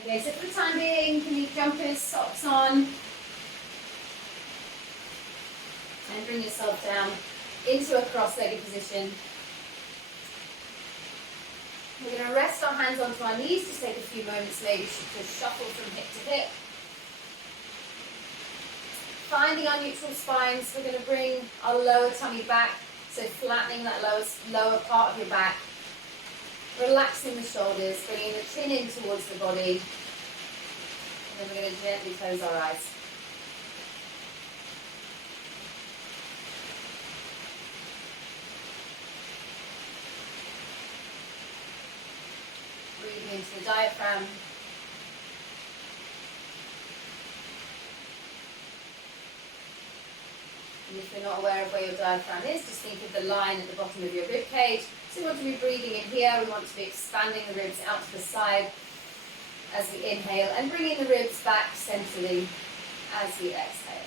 Okay, so for the time being, you can leave jumpers, socks on, and bring yourself down into a cross-legged position. We're going to rest our hands onto our knees, just take a few moments maybe to shuffle from hip to hip. Finding our neutral spines, we're going to bring our lower tummy back, so flattening that lower part of your back. Relaxing the shoulders, bringing the chin in towards the body. And then we're going to gently close our eyes. Breathing into the diaphragm. And if you're not aware of where your diaphragm is, just think of the line at the bottom of your rib cage. So we want to be breathing in here, we want to be expanding the ribs out to the side as we inhale and bringing the ribs back centrally as we exhale.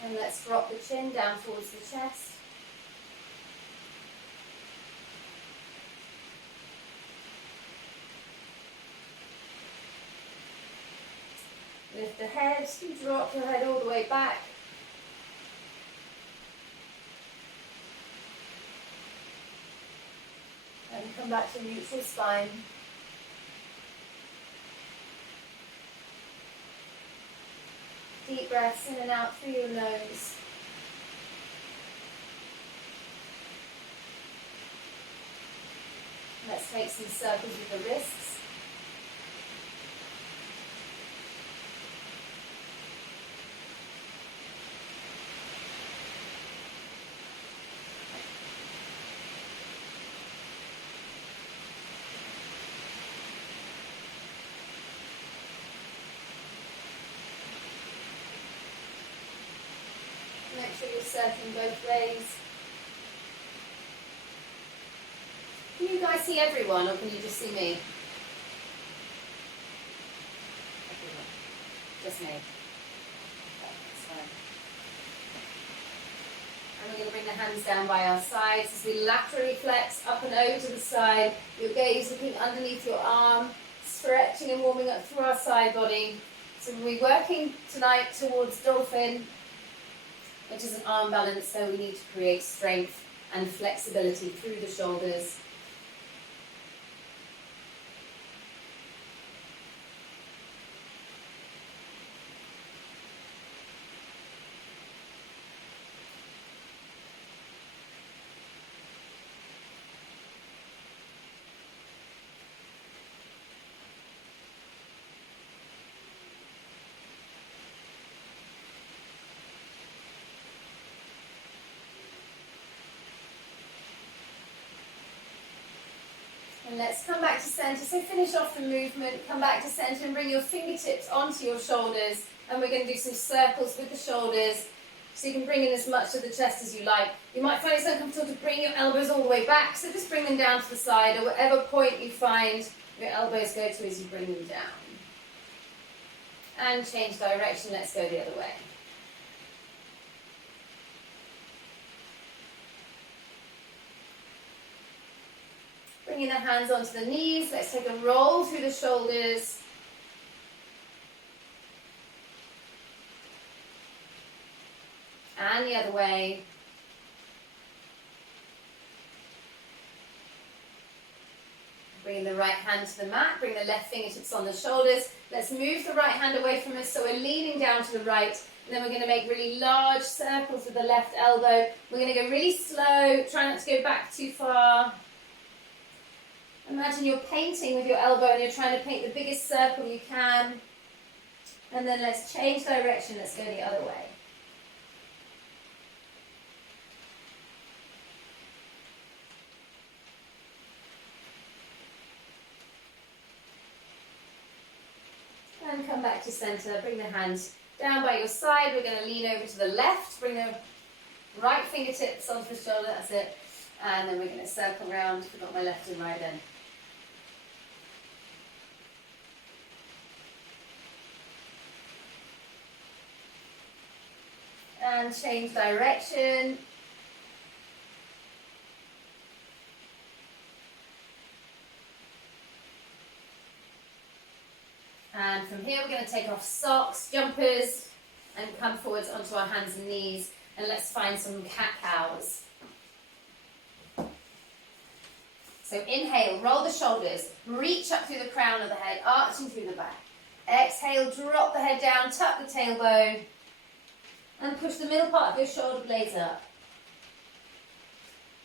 And let's drop the chin down towards the chest. Lift the head, drop the head all the way back. And come back to neutral spine. Deep breaths in and out through your nose. Let's take some circles with the wrists. Make sure you're circling both ways. Can you guys see everyone, or can you just see me? Everyone. Just me. Okay, that's fine. And we're going to bring the hands down by our sides as we laterally flex up and over to the side. Your gaze looking underneath your arm, stretching and warming up through our side body. So we're working tonight towards Dolphin, which is an arm balance, so we need to create strength and flexibility through the shoulders. And let's come back to center. So finish off the movement, come back to center and bring your fingertips onto your shoulders. And we're going to do some circles with the shoulders. So you can bring in as much of the chest as you like. You might find it so uncomfortable to bring your elbows all the way back. So just bring them down to the side, or whatever point you find your elbows go to as you bring them down. And change direction. Let's go the other way. Bringing the hands onto the knees, let's take a roll through the shoulders. And the other way. Bring the right hand to the mat, bring the left fingertips on the shoulders. Let's move the right hand away from us so we're leaning down to the right. And then we're going to make really large circles with the left elbow. We're going to go really slow, try not to go back too far. Imagine you're painting with your elbow and you're trying to paint the biggest circle you can. And then let's change direction, let's go the other way. And come back to center. Bring the hands down by your side. We're going to lean over to the left. Bring the right fingertips onto the shoulder. That's it. And then we're going to circle around. Forgot my left and right then. And change direction. And from here we're going to take off socks, jumpers, and come forwards onto our hands and knees. And let's find some cat-cows. So inhale, roll the shoulders, reach up through the crown of the head, arching through the back. Exhale, drop the head down, tuck the tailbone, and push the middle part of your shoulder blades up.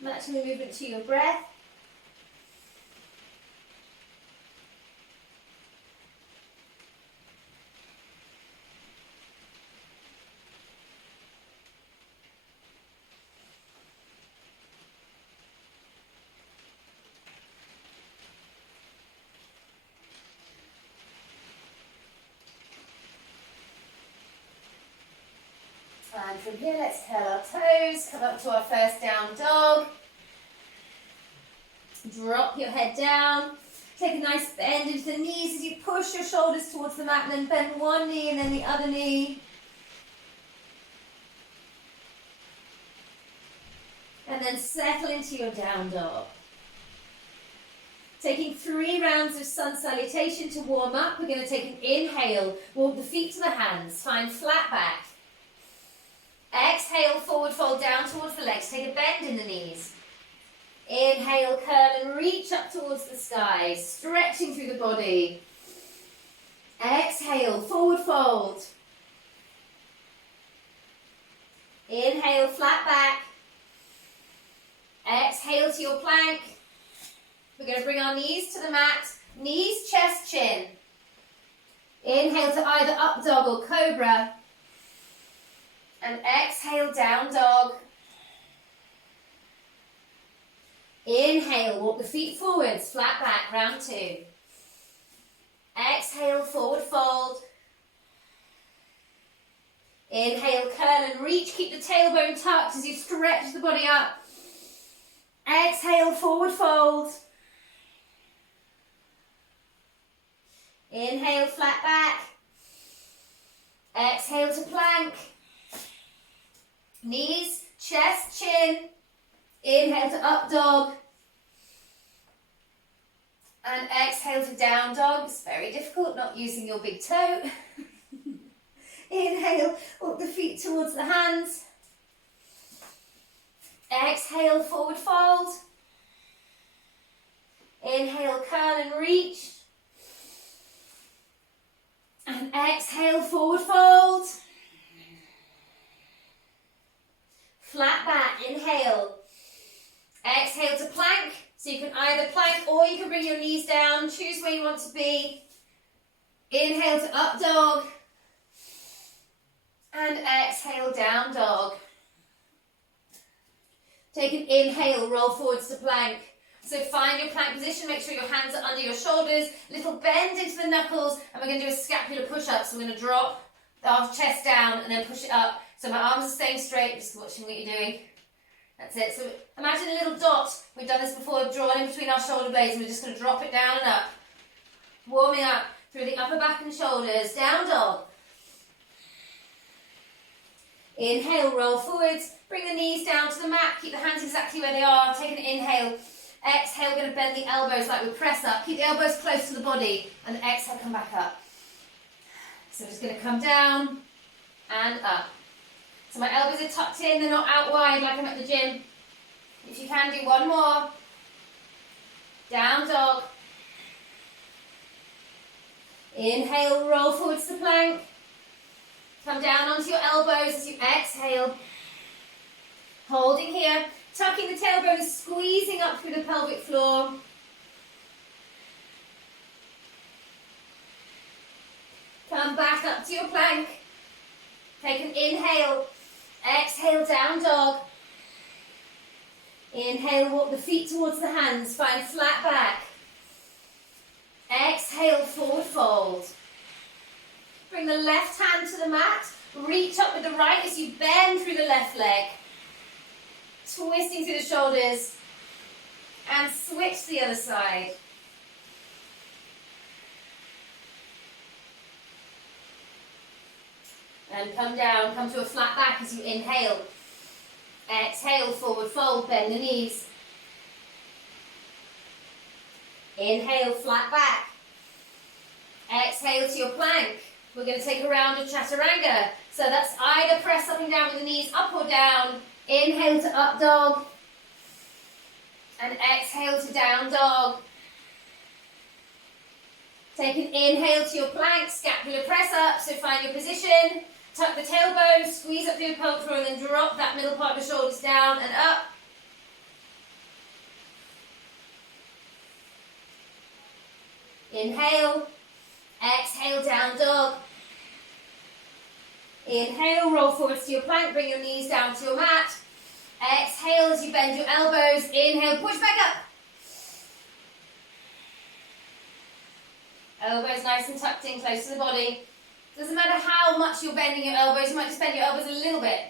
Matching the movement to your breath. And from here, let's curl our toes, come up to our first down dog. Drop your head down. Take a nice bend into the knees as you push your shoulders towards the mat, and then bend one knee and then the other knee. And then settle into your down dog. Taking 3 rounds of sun salutation to warm up. We're going to take an inhale, walk the feet to the hands, find flat back. Exhale, forward fold down towards the legs. Take a bend in the knees. Inhale, curl and reach up towards the sky, stretching through the body. Exhale, forward fold. Inhale, flat back. Exhale to your plank. We're going to bring our knees to the mat. Knees, chest, chin. Inhale to either up dog or cobra. And exhale, down dog. Inhale, walk the feet forwards, flat back, round 2. Exhale, forward fold. Inhale, curl and reach. Keep the tailbone tucked as you stretch the body up. Exhale, forward fold. Inhale, flat back. Exhale to plank. Knees, chest, chin. Inhale to up dog. And exhale to down dog. It's very difficult not using your big toe. Inhale, walk the feet towards the hands. Exhale, forward fold. Inhale, curl and reach. And exhale, forward fold. Flat back, inhale. Exhale to plank. So you can either plank or you can bring your knees down. Choose where you want to be. Inhale to up dog. And exhale, down dog. Take an inhale, roll forwards to plank. So find your plank position, make sure your hands are under your shoulders, little bend into the knuckles, and we're going to do a scapular push-up. So we're going to drop our chest down and then push it up. So my arms are staying straight, just watching what you're doing. That's it. So imagine a little dot. We've done this before, drawn in between our shoulder blades, and we're just going to drop it down and up. Warming up through the upper back and shoulders, down dog. Inhale, roll forwards, bring the knees down to the mat, keep the hands exactly where they are, take an inhale. Exhale, we're going to bend the elbows like we press up. Keep the elbows close to the body. And exhale, come back up. So just going to come down and up. So my elbows are tucked in. They're not out wide like I'm at the gym. If you can, do one more. Down dog. Inhale, roll forwards to plank. Come down onto your elbows as you exhale. Holding here. Tucking the tailbone, squeezing up through the pelvic floor. Come back up to your plank. Take an inhale. Exhale, down dog. Inhale, walk the feet towards the hands. Find flat back. Exhale, forward fold. left hand to the mat. Reach up with the right as you bend through the left leg. Twisting through the shoulders. And switch to the other side. And come down, come to a flat back as you inhale. Exhale, forward fold, bend the knees. Inhale, flat back. Exhale to your plank. We're going to take a round of chaturanga. So that's either press up and down with the knees, up or down. Inhale to up dog. And exhale to down dog. Take an inhale to your plank, scapular press up. So find your position. Tuck the tailbone, squeeze up through your pelvic floor, and then drop that middle part of the shoulders down and up. Inhale. Exhale, down dog. Inhale, roll forwards to your plank, bring your knees down to your mat. Exhale as you bend your elbows. Inhale, push back up. Elbows nice and tucked in, close to the body. Doesn't matter how much you're bending your elbows, you might just bend your elbows a little bit.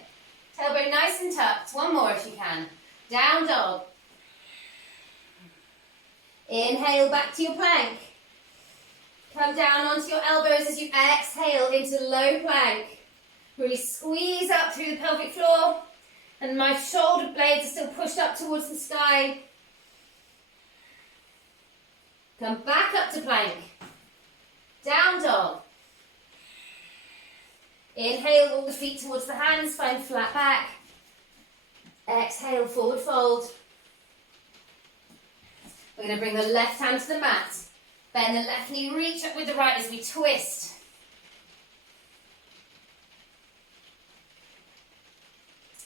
Tailbone nice and tucked. One more if you can. Down dog. Inhale, back to your plank. Come down onto your elbows as you exhale into low plank. Really squeeze up through the pelvic floor. And my shoulder blades are still pushed up towards the sky. Come back up to plank. Down dog. Inhale, walk the feet towards the hands, find flat back. Exhale, forward fold. We're going to bring the left hand to the mat. Bend the left knee, reach up with the right as we twist.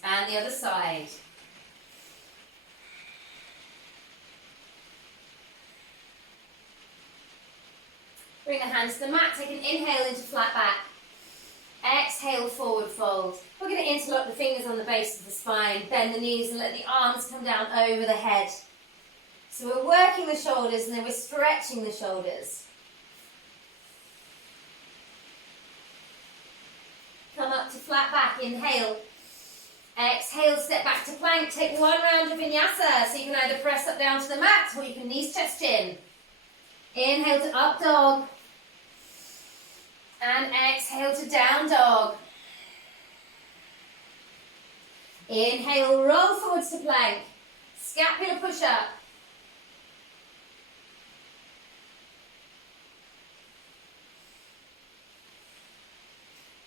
And the other side. Bring the hands to the mat, take an inhale into flat back. Exhale, forward fold. We're going to interlock the fingers on the base of the spine, bend the knees and let the arms come down over the head. So we're working the shoulders and then we're stretching the shoulders. Come up to flat back, inhale. Exhale, step back to plank. Take one round of vinyasa. So you can either press up down to the mat or you can knees, chest, chin. Inhale to up dog. And exhale to down dog. Inhale, roll forwards to plank. Scapular push up.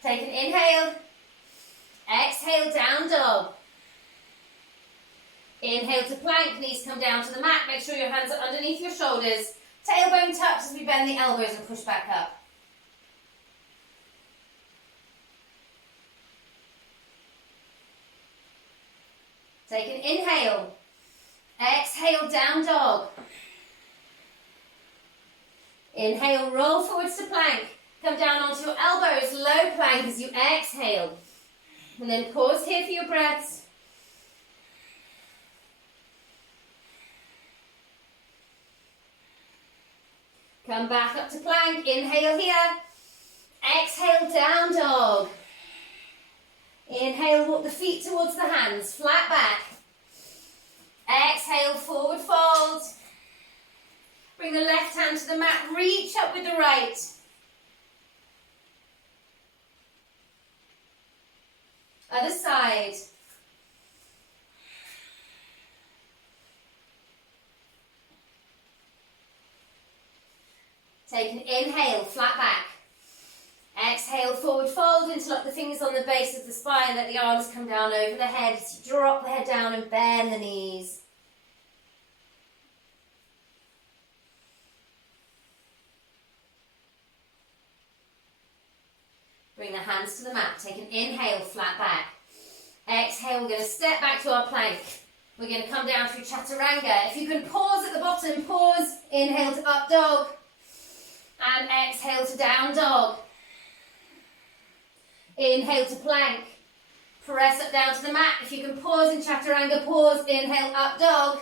Take an inhale. Exhale, down dog. Inhale to plank, knees come down to the mat. Make sure your hands are underneath your shoulders. Tailbone tucks as we bend the elbows and push back up. Take an inhale. Exhale, down dog. Inhale, roll forwards to plank. Come down onto your elbows, low plank as you exhale. And then pause here for your breaths. Come back up to plank. Inhale here. Exhale, down dog. Inhale, walk the feet towards the hands. Flat back. Exhale, forward fold. Bring the left hand to the mat. Reach up with the right. Other side. Take an inhale, flat back. Exhale, forward fold, interlock the fingers on the base of the spine, let the arms come down over the head as you drop the head down and bend the knees. Bring the hands to the mat, take an inhale, flat back. Exhale, we're going to step back to our plank. We're going to come down through chaturanga. If you can pause at the bottom, pause, inhale to up dog, and exhale to down dog. Inhale to plank. Press up down to the mat. If you can pause in chaturanga, pause. Inhale, up dog.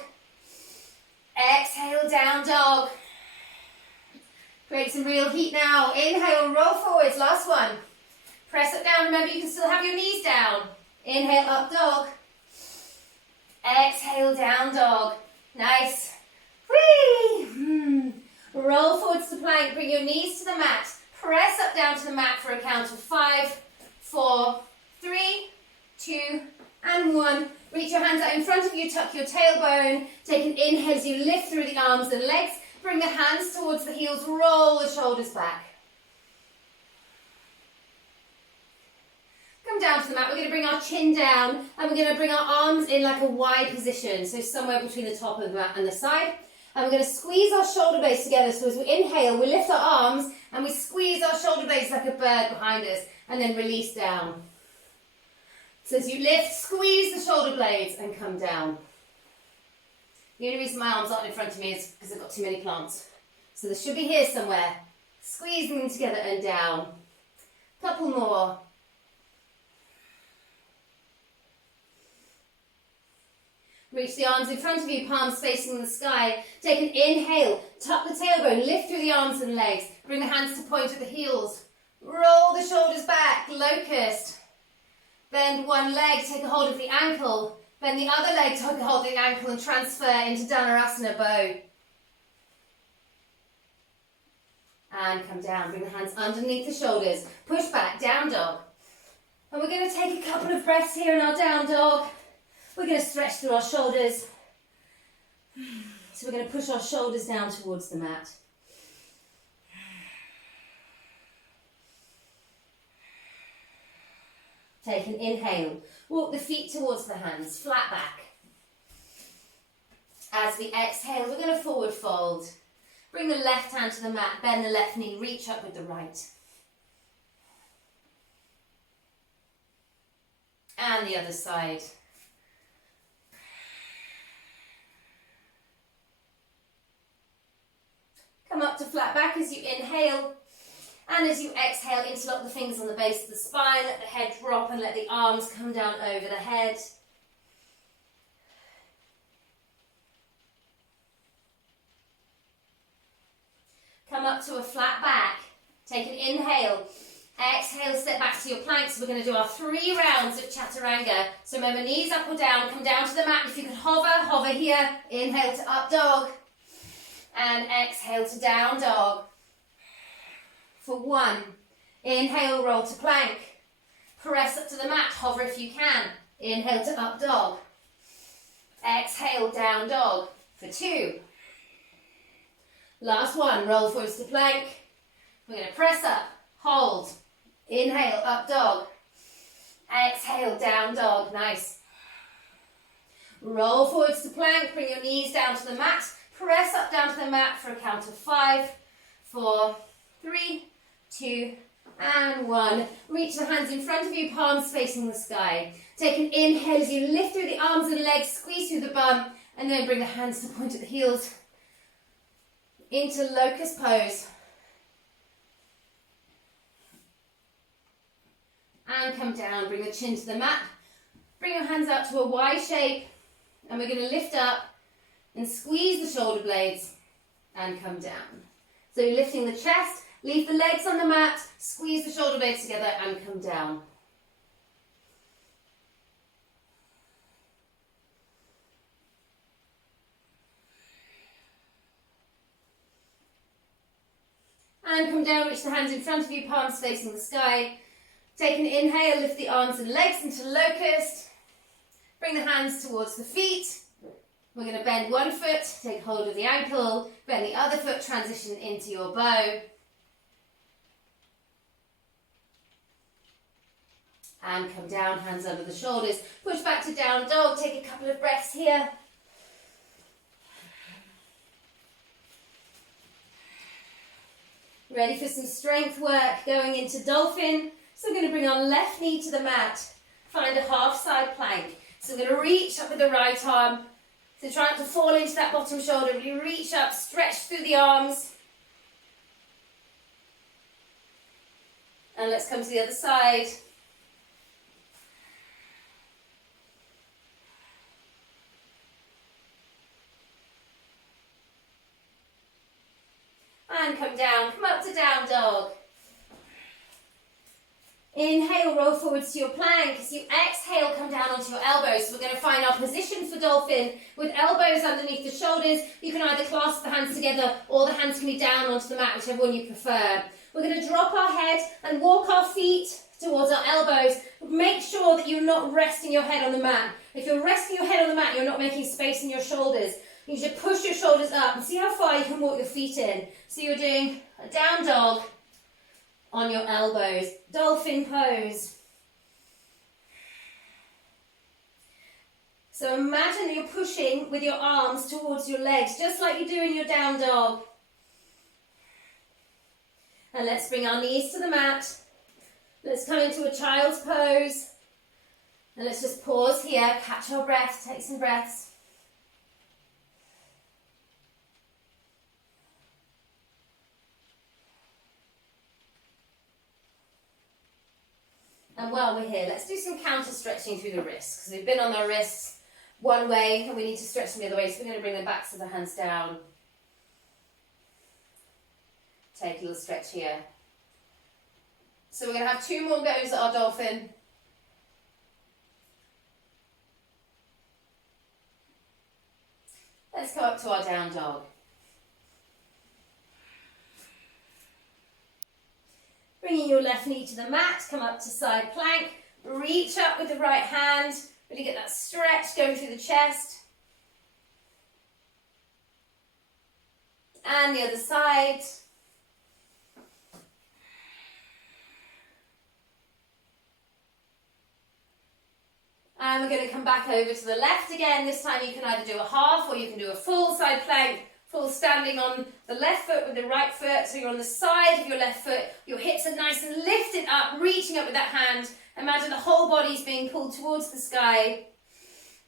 Exhale, down dog. Create some real heat now. Inhale, roll forwards. Last one. Press it down. Remember, you can still have your knees down. Inhale, up dog. Exhale, down dog. Nice. Whee! Roll forwards to plank. Bring your knees to the mat. Press up down to the mat for a count of 5, 4, 3, 2, and 1. Reach your hands out in front of you. Tuck your tailbone. Take an inhale as you lift through the arms and legs. Bring the hands towards the heels. Roll the shoulders back. Come down to the mat. We're going to bring our chin down and we're going to bring our arms in like a wide position. So somewhere between the top of the mat and the side. And we're going to squeeze our shoulder blades together. So as we inhale, we lift our arms and we squeeze our shoulder blades like a bird behind us. And then release down. So as you lift, squeeze the shoulder blades and come down. The only reason my arms aren't in front of me is because I've got too many plants. So they should be here somewhere. Squeezing them together and down. Couple more. Reach the arms in front of you, palms facing the sky. Take an inhale, tuck the tailbone, lift through the arms and legs. Bring the hands to point at the heels. Roll the shoulders back, locust. Bend one leg, take a hold of the ankle. Bend the other leg, take a hold of the ankle and transfer into Dhanurasana bow. And come down, bring the hands underneath the shoulders. Push back, down dog. And we're going to take a couple of breaths here in our down dog. We're going to stretch through our shoulders. So we're going to push our shoulders down towards the mat. Take an inhale. Walk the feet towards the hands, flat back. As we exhale, we're going to forward fold. Bring the left hand to the mat, bend the left knee, reach up with the right. And the other side. Come up to flat back as you inhale. And as you exhale, interlock the fingers on the base of the spine. Let the head drop and let the arms come down over the head. Come up to a flat back. Take an inhale. Exhale, step back to your planks. We're going to do our 3 rounds of chaturanga. So remember, knees up or down. Come down to the mat. If you can hover, hover here. Inhale to up dog. And exhale to down dog. For 1. Inhale, roll to plank. Press up to the mat. Hover if you can. Inhale to up dog. Exhale, down dog. For 2. Last one, roll forwards to plank. We're going to press up, hold, inhale, up dog. Exhale, down dog, nice. Roll forwards to plank, bring your knees down to the mat. Press up down to the mat for a count of 5, 4, 3, 2, and 1. Reach the hands in front of you, palms facing the sky. Take an inhale as you lift through the arms and legs, squeeze through the bum, and then bring the hands to point at the heels. Into locust pose. And come down, bring the chin to the mat. Bring your hands out to a Y shape. And we're going to lift up and squeeze the shoulder blades and come down. So you're lifting the chest, leave the legs on the mat, squeeze the shoulder blades together and come down. And come down, reach the hands in front of you, palms facing the sky. Take an inhale, lift the arms and legs into locust. Bring the hands towards the feet. We're going to bend one foot, take hold of the ankle, bend the other foot, transition into your bow. And come down, hands under the shoulders. Push back to down dog, take a couple of breaths here. Ready for some strength work, going into dolphin. So we're going to bring our left knee to the mat, find a half side plank. So we're going to reach up with the right arm. So try not to fall into that bottom shoulder. Really reach up, stretch through the arms. And let's come to the other side. And come down, come up to down dog. Inhale, roll forwards to your plank. As you exhale, come down onto your elbows. So we're going to find our position for dolphin with elbows underneath the shoulders. You can either clasp the hands together or the hands can be down onto the mat, whichever one you prefer. We're going to drop our head and walk our feet towards our elbows. Make sure that you're not resting your head on the mat. If you're resting your head on the mat, you're not making space in your shoulders. You should push your shoulders up and see how far you can walk your feet in. So you're doing a down dog on your elbows, dolphin pose. So imagine that you're pushing with your arms towards your legs, just like you do in your down dog. And let's bring our knees to the mat. Let's come into a child's pose. And let's just pause here, catch our breath, take some breaths. And while we're here, let's do some counter stretching through the wrists, because we've been on our wrists one way and we need to stretch them the other way, so we're going to bring the backs of the hands down. Take a little stretch here. So we're going to have 2 more goes at our dolphin. Let's go up to our down dog. Bringing your left knee to the mat, come up to side plank, reach up with the right hand, really get that stretch going through the chest. And the other side. And we're going to come back over to the left again. This time you can either do a half or you can do a full side plank. Full standing on the left foot with the right foot, so you're on the side of your left foot, your hips are nice and lifted up, reaching up with that hand. Imagine the whole body's being pulled towards the sky.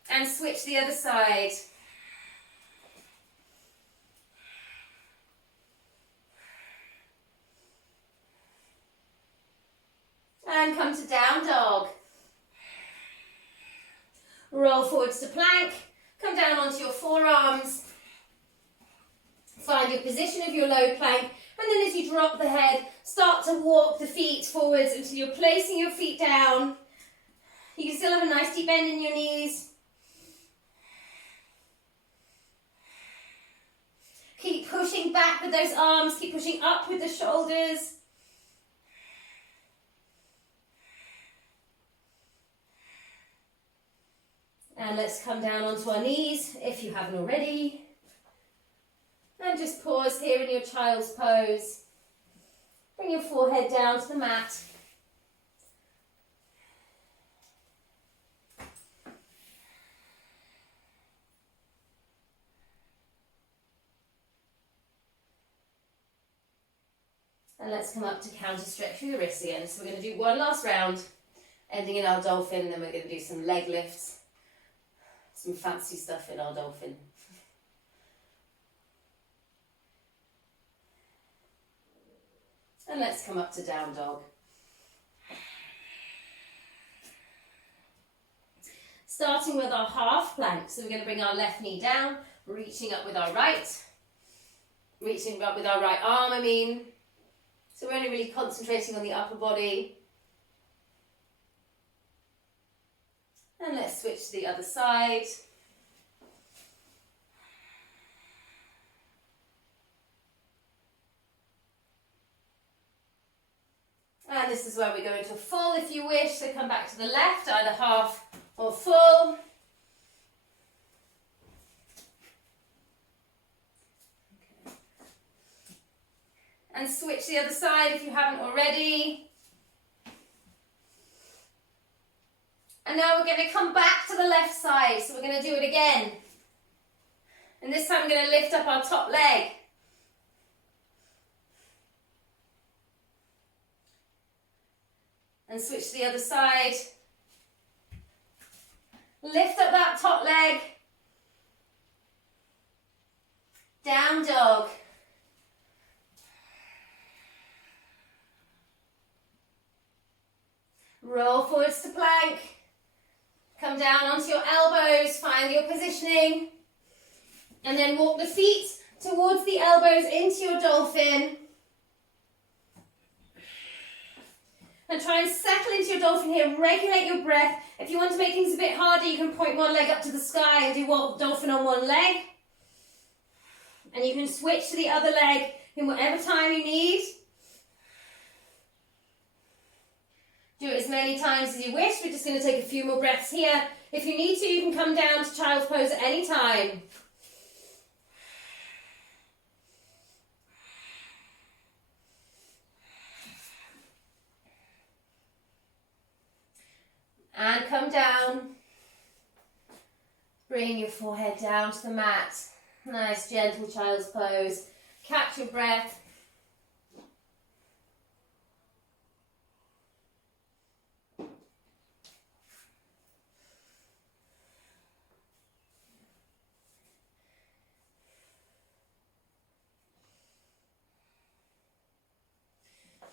And switch the other side. And come to down dog. Roll forwards to plank, come down onto your forearms. Find your position of your low plank, and then as you drop the head, start to walk the feet forwards until you're placing your feet down. You can still have a nice deep bend in your knees. Keep pushing back with those arms, keep pushing up with the shoulders. And let's come down onto our knees if you haven't already. And just pause here in your child's pose. Bring your forehead down to the mat. And let's come up to counter stretch through the wrists again. So we're going to do one last round, ending in our dolphin, and then we're going to do some leg lifts, some fancy stuff in our dolphin. And let's come up to down dog. Starting with our half plank. So we're going to bring our left knee down, reaching up with our right. Reaching up with our right arm, So we're only really concentrating on the upper body. And let's switch to the other side. And this is where we go into full if you wish, so come back to the left, either half or full. Okay. And switch the other side if you haven't already. And now we're going to come back to the left side, so we're going to do it again. And this time we're going to lift up our top leg. And switch to the other side. Lift up that top leg. Down dog. Roll forwards to plank. Come down onto your elbows, find your positioning. And then walk the feet towards the elbows into your dolphin. And try and settle into your dolphin here. Regulate your breath. If you want to make things a bit harder, you can point one leg up to the sky and do dolphin on one leg. And you can switch to the other leg in whatever time you need. Do it as many times as you wish. We're just going to take a few more breaths here. If you need to, you can come down to child's pose at any time. And come down. Bring your forehead down to the mat. Nice, gentle child's pose. Catch your breath.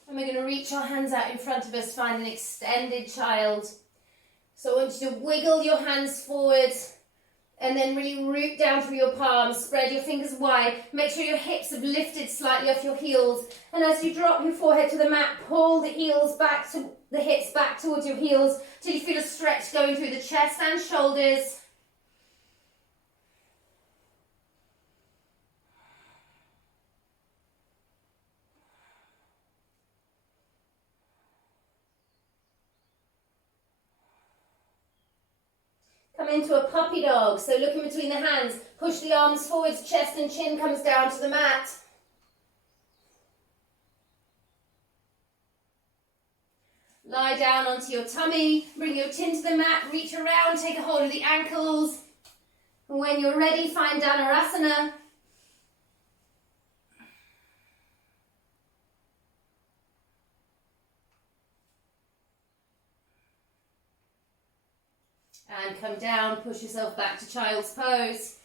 And we're going to reach our hands out in front of us, find an extended child. So I want you to wiggle your hands forward and then really root down through your palms. Spread your fingers wide. Make sure your hips have lifted slightly off your heels. And as you drop your forehead to the mat, pull the heels back to the hips back towards your heels till you feel a stretch going through the chest and shoulders. Come into a puppy dog, so look in between the hands, push the arms forwards, chest and chin comes down to the mat. Lie down onto your tummy, bring your chin to the mat, reach around, take a hold of the ankles. And when you're ready, find Dhanurasana. And come down, push yourself back to child's pose.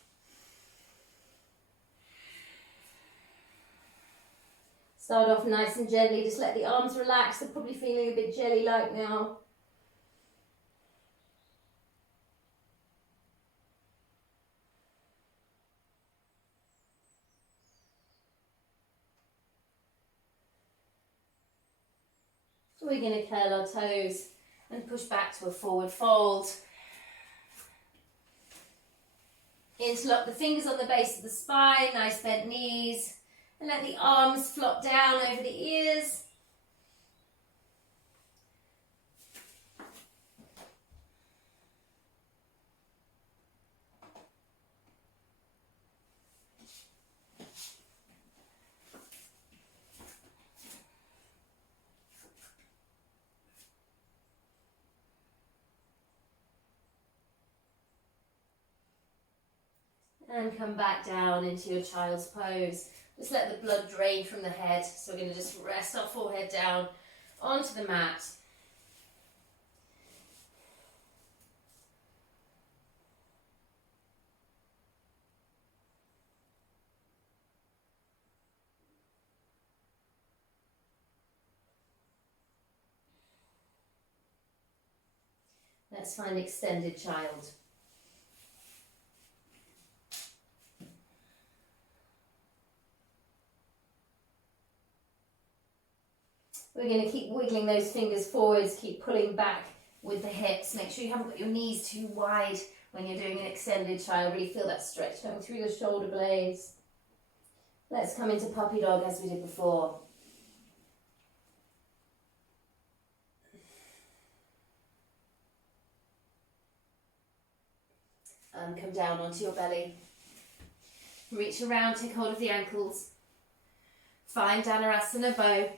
Start off nice and gently, just let the arms relax. They're probably feeling a bit jelly-like now. So we're going to curl our toes and push back to a forward fold. Interlock the fingers on the base of the spine, nice bent knees, and let the arms flop down over the ears. And come back down into your child's pose. Just let the blood drain from the head. So we're going to just rest our forehead down onto the mat. Let's find extended child. We're going to keep wiggling those fingers forwards, keep pulling back with the hips. Make sure you haven't got your knees too wide when you're doing an extended child. Really feel that stretch going through your shoulder blades. Let's come into puppy dog as we did before. And come down onto your belly. Reach around, take hold of the ankles. Find Dhanurasana bow.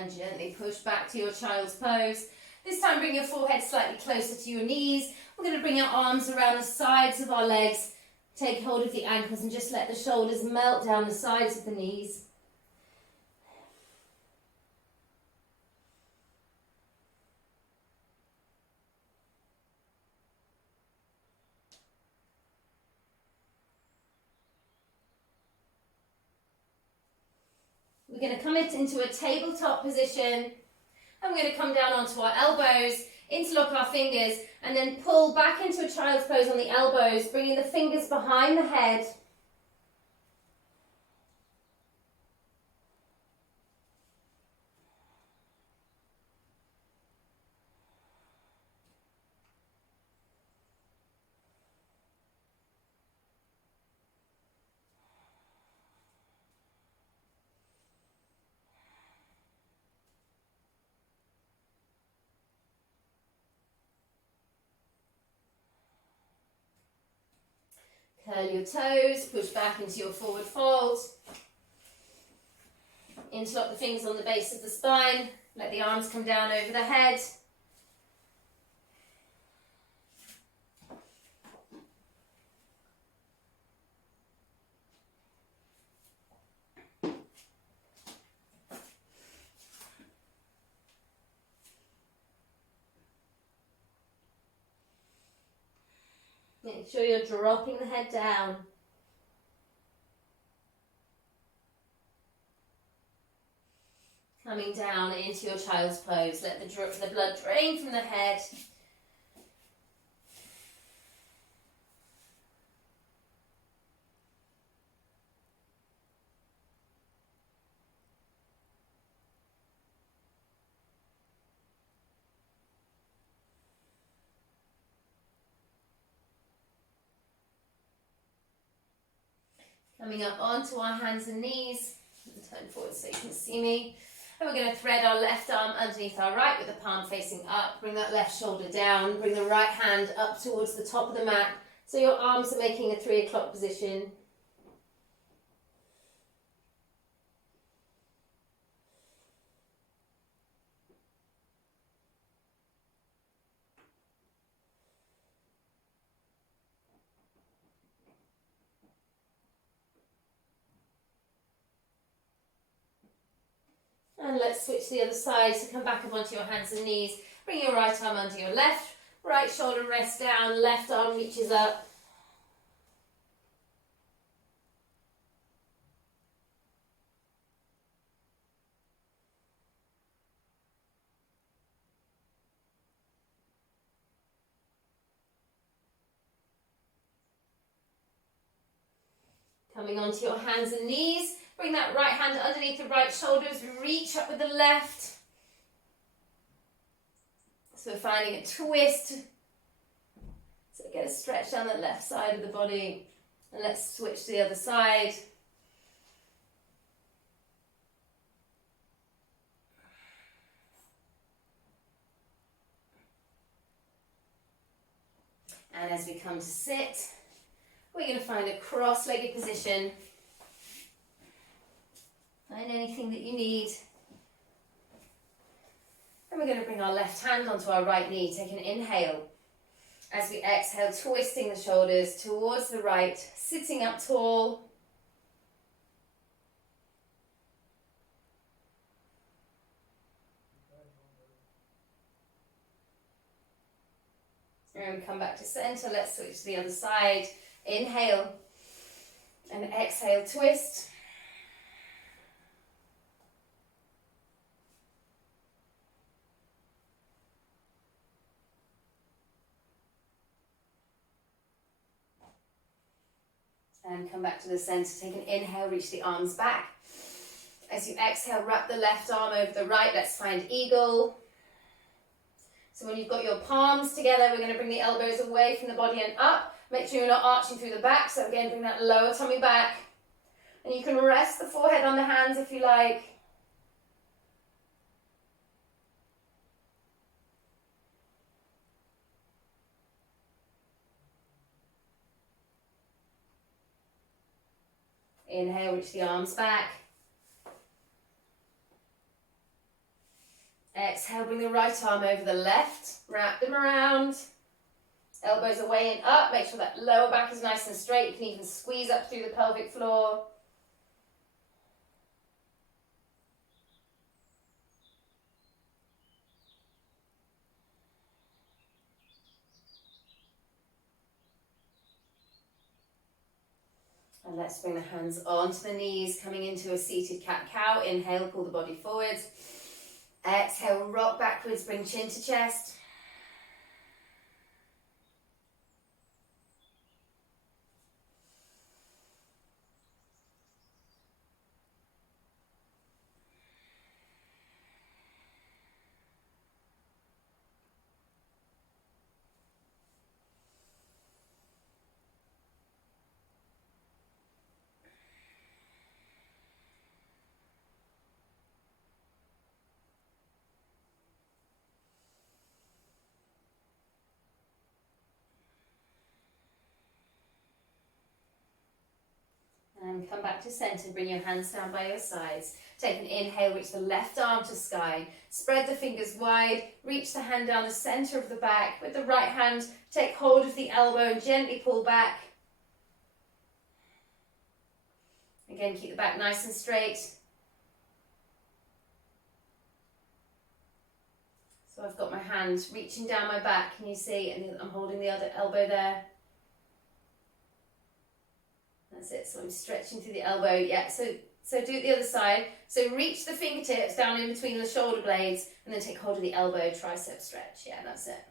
And gently push back to your child's pose. This time bring your forehead slightly closer to your knees. We're going to bring our arms around the sides of our legs. Take hold of the ankles and just let the shoulders melt down the sides of the knees. We're going to come into a tabletop position, and we're going to come down onto our elbows, interlock our fingers, and then pull back into a child's pose on the elbows, bringing the fingers behind the head. Curl your toes, push back into your forward fold. Interlock the fingers on the base of the spine. Let the arms come down over the head. Make sure you're dropping the head down. Coming down into your child's pose. Let the blood drain from the head. Coming up onto our hands and knees. Turn forward so you can see me. And we're going to thread our left arm underneath our right with the palm facing up. Bring that left shoulder down. Bring the right hand up towards the top of the mat. So your arms are making a 3 o'clock position. And let's switch to the other side. So come back up onto your hands and knees. Bring your right arm under your left. Right shoulder rests down. Left arm reaches up. Coming onto your hands and knees. Bring that right hand underneath the right shoulder as we reach up with the left. So we're finding a twist. So get a stretch down the left side of the body. And let's switch to the other side. And as we come to sit, we're going to find a cross-legged position. Find anything that you need. And we're going to bring our left hand onto our right knee. Take an inhale. As we exhale, twisting the shoulders towards the right, sitting up tall. And come back to center. Let's switch to the other side. Inhale. And exhale, twist. And come back to the center. Take an inhale, reach the arms back. As you exhale, wrap the left arm over the right. Let's find eagle. So when you've got your palms together, we're going to bring the elbows away from the body and up. Make sure you're not arching through the back. So again, bring that lower tummy back. And you can rest the forehead on the hands if you like. Inhale, reach the arms back. Exhale, bring the right arm over the left. Wrap them around. Elbows away and up. Make sure that lower back is nice and straight. You can even squeeze up through the pelvic floor. And let's bring the hands onto the knees, coming into a seated cat-cow. Inhale, pull the body forwards. Exhale, rock backwards, bring chin to chest. And come back to centre, bring your hands down by your sides. Take an inhale, reach the left arm to sky. Spread the fingers wide, reach the hand down the centre of the back. With the right hand, take hold of the elbow and gently pull back. Again, keep the back nice and straight. So I've got my hand reaching down my back, can you see? And I'm holding the other elbow there. That's it, so I'm stretching through the elbow. Yeah, so do it the other side. So reach the fingertips down in between the shoulder blades and then take hold of the elbow, tricep stretch. Yeah, that's it.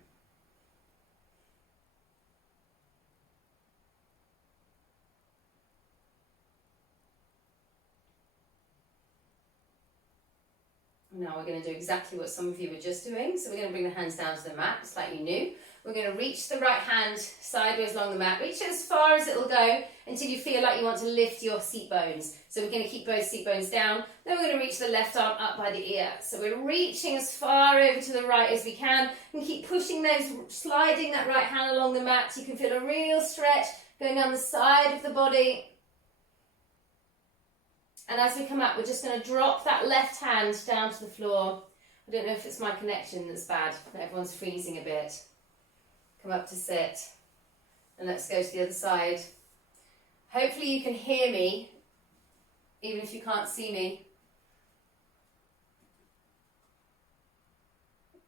Now we're going to do exactly what some of you were just doing. So we're going to bring the hands down to the mat, just like you knew. We're going to reach the right hand sideways along the mat. Reach it as far as it'll go until you feel like you want to lift your seat bones. So we're going to keep both seat bones down. Then we're going to reach the left arm up by the ear. So we're reaching as far over to the right as we can and keep pushing those, sliding that right hand along the mat. You can feel a real stretch going down the side of the body. And as we come up, we're just going to drop that left hand down to the floor. I don't know if it's my connection that's bad, but everyone's freezing a bit. Come up to sit. And let's go to the other side. Hopefully you can hear me, even if you can't see me.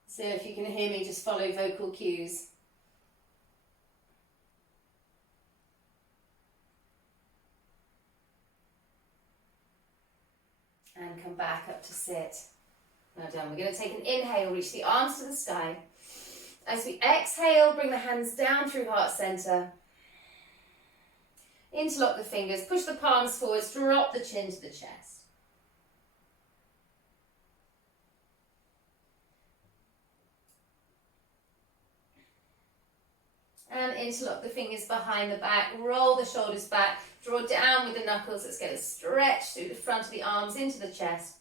So if you can hear me, just follow vocal cues. And come back up to sit. Now done. We're going to take an inhale, reach the arms to the sky. As we exhale, bring the hands down through heart center. Interlock the fingers, push the palms forwards, drop the chin to the chest. And interlock the fingers behind the back, roll the shoulders back, draw down with the knuckles. Let's get a stretch through the front of the arms into the chest.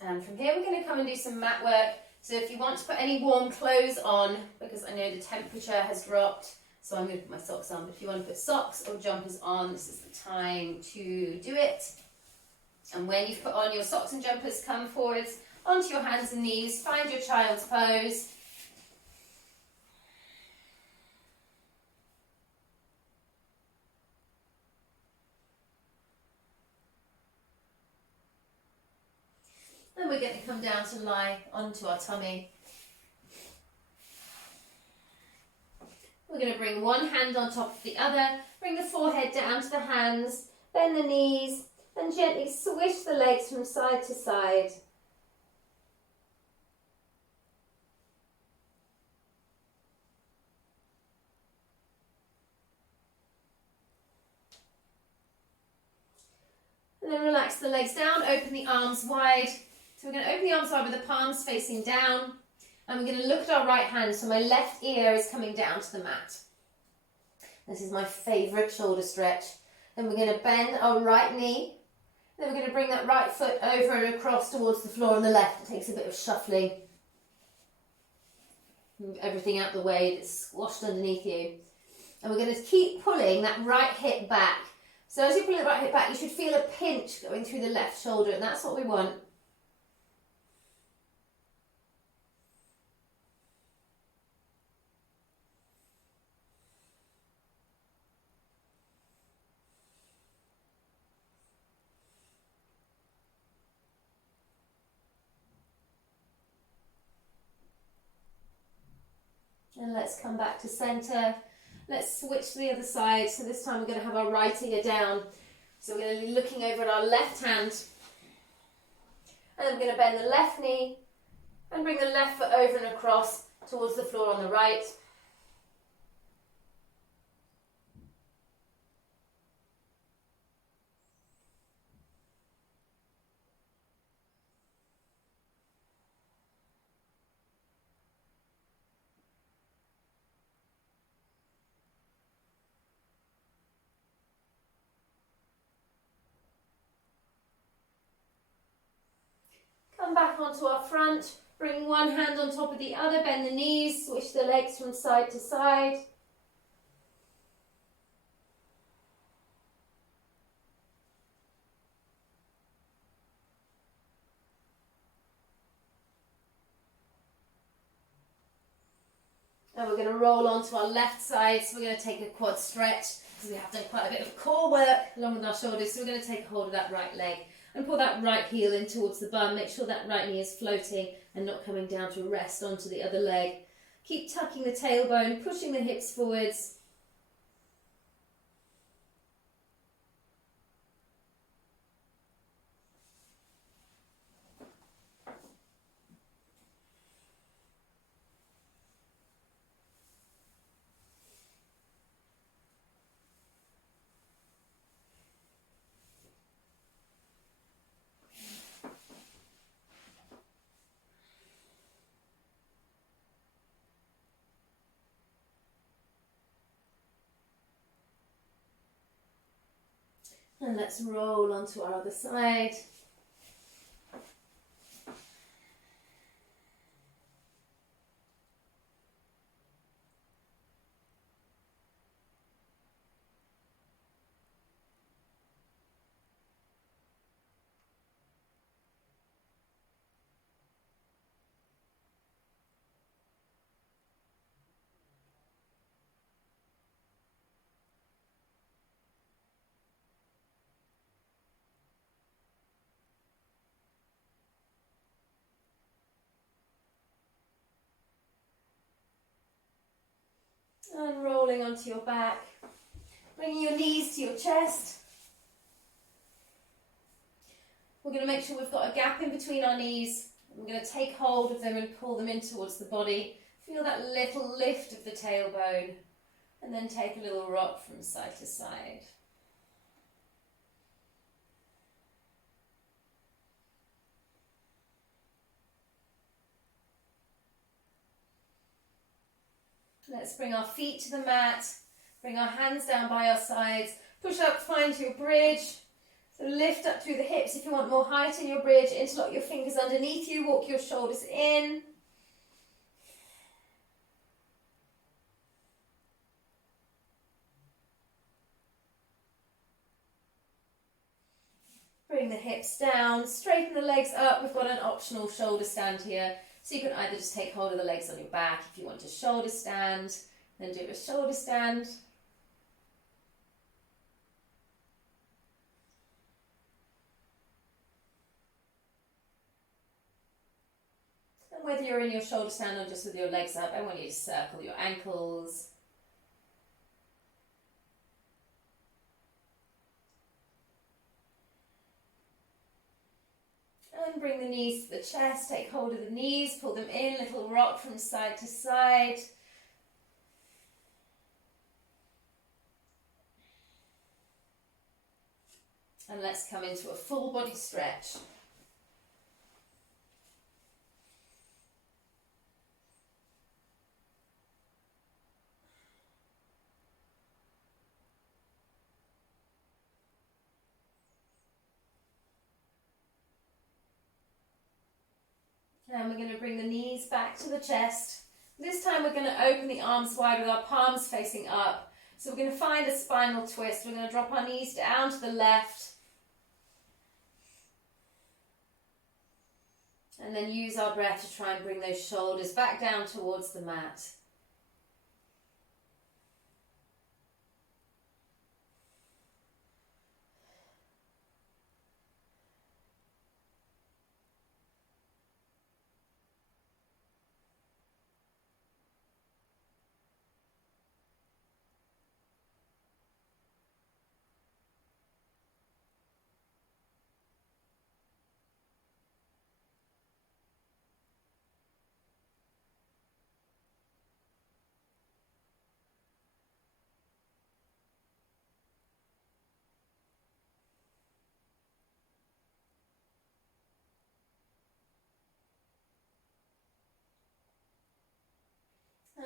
And from here we're going to come and do some mat work. So if you want to put any warm clothes on, because I know the temperature has dropped, so I'm going to put my socks on, but if you want to put socks or jumpers on, this is the time to do it. And when you've put on your socks and jumpers, come forwards onto your hands and knees, find your child's pose. Then we're going to come down to lie onto our tummy. We're going to bring one hand on top of the other, bring the forehead down to the hands, bend the knees, and gently swish the legs from side to side. And then relax the legs down, open the arms wide. So we're going to open the arms wide with the palms facing down. And we're going to look at our right hand, so my left ear is coming down to the mat. This is my favourite shoulder stretch. Then we're going to bend our right knee. Then we're going to bring that right foot over and across towards the floor on the left. It takes a bit of shuffling. Move everything out the way that's squashed underneath you. And we're going to keep pulling that right hip back. So as you pull the right hip back, you should feel a pinch going through the left shoulder, and that's what we want. And let's come back to center. Let's switch to the other side. So this time we're going to have our right ear down. So we're going to be looking over at our left hand. And then we're going to bend the left knee and bring the left foot over and across towards the floor on the right. Come back onto our front, bring one hand on top of the other, bend the knees, switch the legs from side to side. And we're going to roll onto our left side, so we're going to take a quad stretch, because we have done quite a bit of core work along with our shoulders, so we're going to take hold of that right leg and pull that right heel in towards the bum. Make sure that right knee is floating and not coming down to rest onto the other leg. Keep tucking the tailbone, pushing the hips forwards. And let's roll onto our other side. And rolling onto your back, bringing your knees to your chest. We're going to make sure we've got a gap in between our knees. We're going to take hold of them and pull them in towards the body. Feel that little lift of the tailbone, and then take a little rock from side to side. Let's bring our feet to the mat, bring our hands down by our sides, push up, find your bridge. So lift up through the hips if you want more height in your bridge, interlock your fingers underneath you, walk your shoulders in. Bring the hips down, straighten the legs up. We've got an optional shoulder stand here. So you can either just take hold of the legs on your back if you want to shoulder stand, then do a shoulder stand. And whether you're in your shoulder stand or just with your legs up, I want you to circle your ankles. And bring the knees to the chest, take hold of the knees, pull them in, little rock from side to side. And let's come into a full body stretch. And we're going to bring the knees back to the chest. This time we're going to open the arms wide with our palms facing up. So we're going to find a spinal twist. We're going to drop our knees down to the left. And then use our breath to try and bring those shoulders back down towards the mat.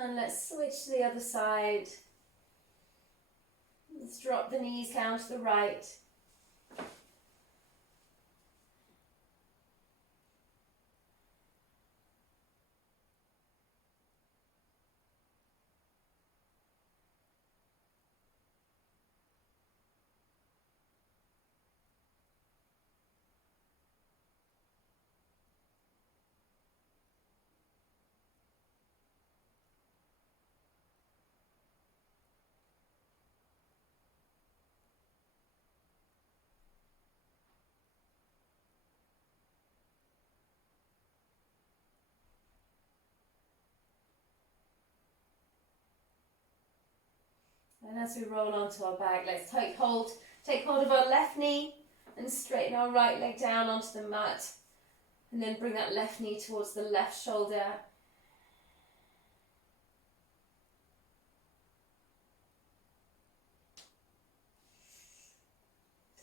And let's switch to the other side. Let's drop the knees down to the right. And as we roll onto our back, let's take hold of our left knee and straighten our right leg down onto the mat. And then bring that left knee towards the left shoulder.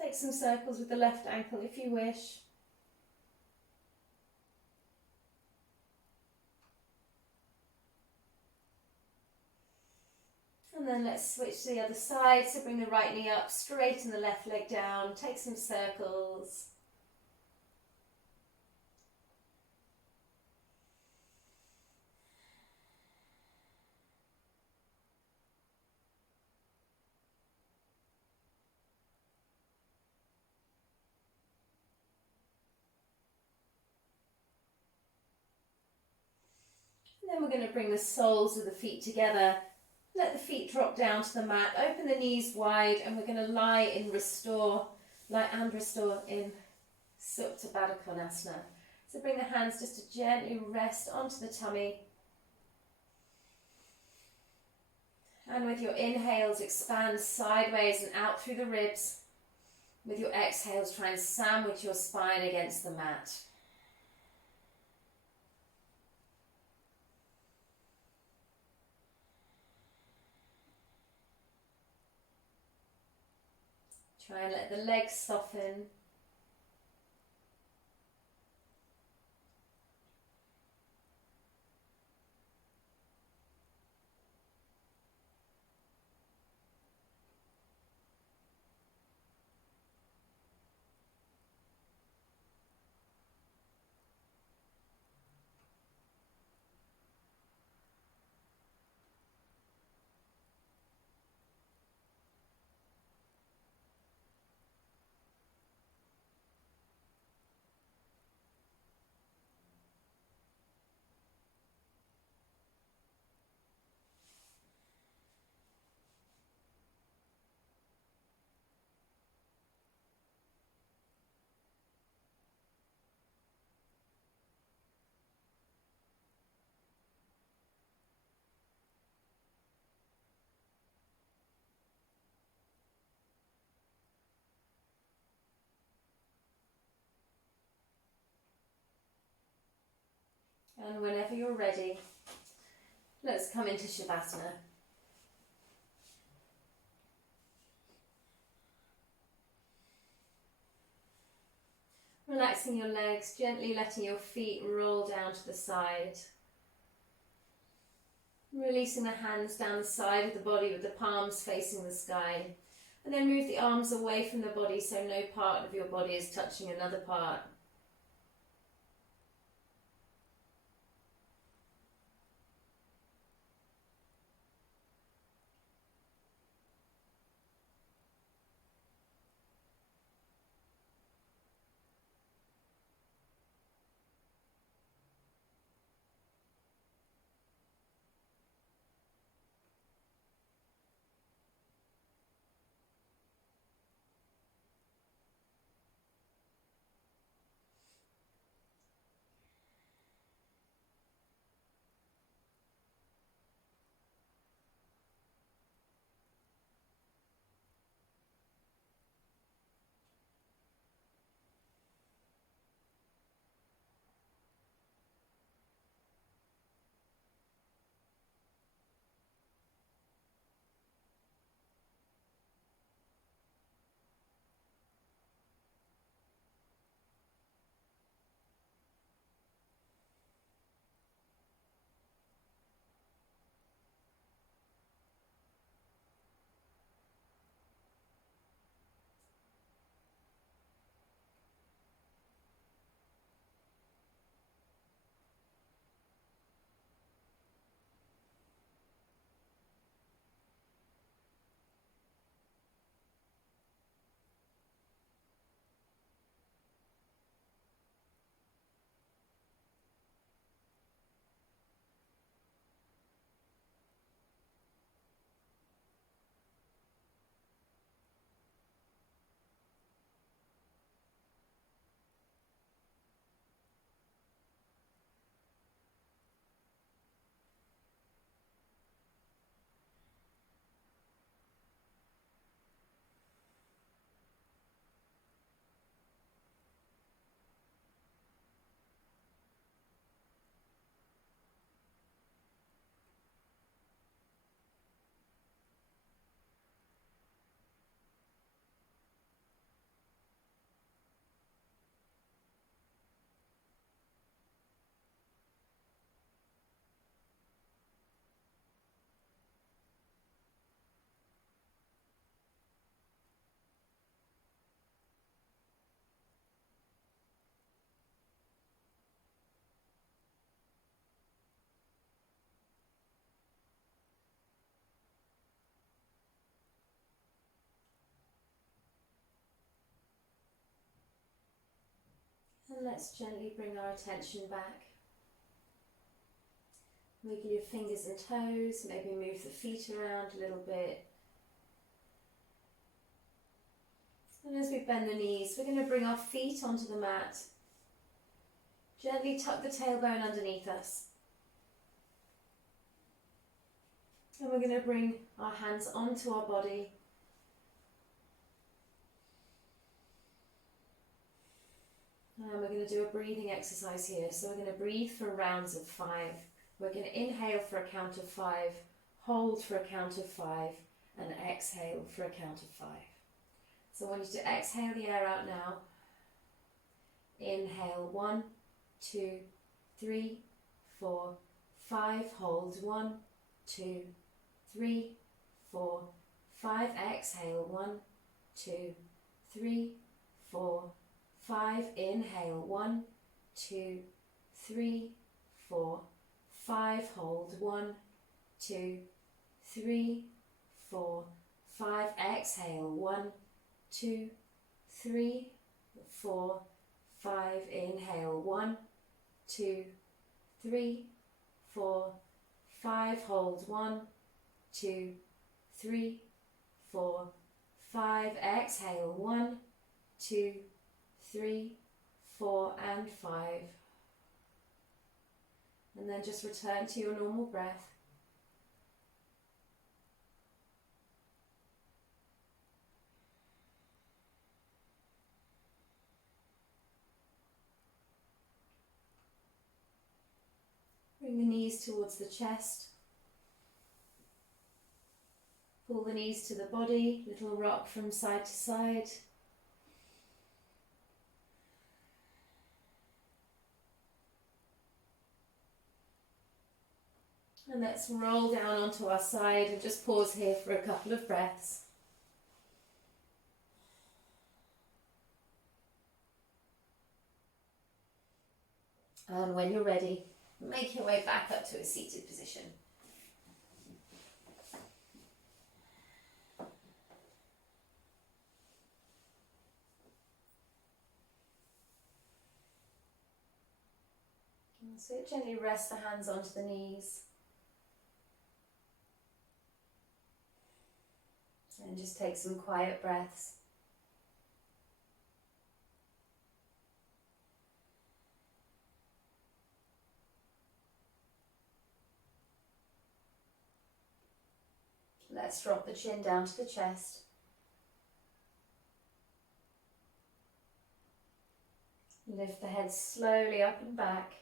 Take some circles with the left ankle if you wish. And then let's switch to the other side. So bring the right knee up, straighten the left leg down, take some circles. And then we're going to bring the soles of the feet together. Let the feet drop down to the mat, open the knees wide, and we're going to lie and restore in Supta Baddha Konasana. So bring the hands just to gently rest onto the tummy. And with your inhales, expand sideways and out through the ribs. With your exhales, try and sandwich your spine against the mat. Try and let the legs soften. And whenever you're ready, let's come into Shavasana. Relaxing your legs, gently letting your feet roll down to the side. Releasing the hands down the side of the body with the palms facing the sky. And then move the arms away from the body so no part of your body is touching another part. And let's gently bring our attention back. Moving your fingers and toes, maybe move the feet around a little bit. And as we bend the knees, we're going to bring our feet onto the mat. Gently tuck the tailbone underneath us. And we're going to bring our hands onto our body. And we're going to do a breathing exercise here. So we're going to breathe for rounds of 5. We're going to inhale for a count of 5, hold for a count of 5, and exhale for a count of 5. So I want you to exhale the air out now. Inhale, 1, 2, 3, 4, 5. Hold, 1, 2, 3, 4, 5. Exhale, 1, 2, 3, 4, 5. Inhale, 1, 2, 3, 4, 5. Hold, 1, 2, 3, 4, 5. Exhale, 1, 2, 3, 4, 5. Inhale, 1, 2, 3, 4, 5. Hold, 1, 2, 3, 4, 5. Exhale, 1, 2, 3, 4, and 5. And then just return to your normal breath. Bring the knees towards the chest. Pull the knees to the body, little rock from side to side. And let's roll down onto our side and just pause here for a couple of breaths. And when you're ready, make your way back up to a seated position. So gently rest the hands onto the knees. And just take some quiet breaths. Let's drop the chin down to the chest. Lift the head slowly up and back.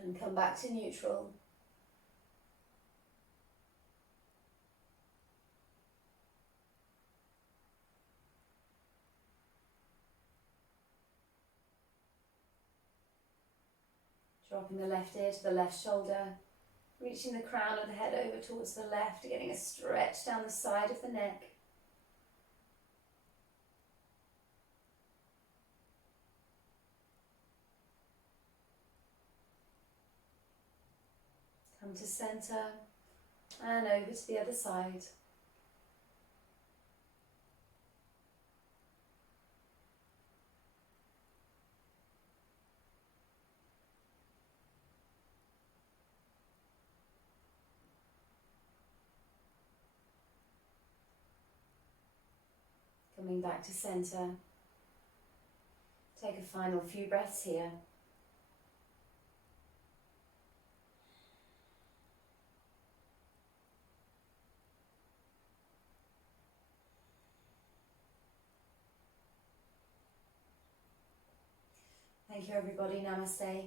And come back to neutral. Dropping the left ear to the left shoulder, reaching the crown of the head over towards the left, getting a stretch down the side of the neck. Come to center and over to the other side. Coming back to center. Take a final few breaths here. Thank you everybody, namaste.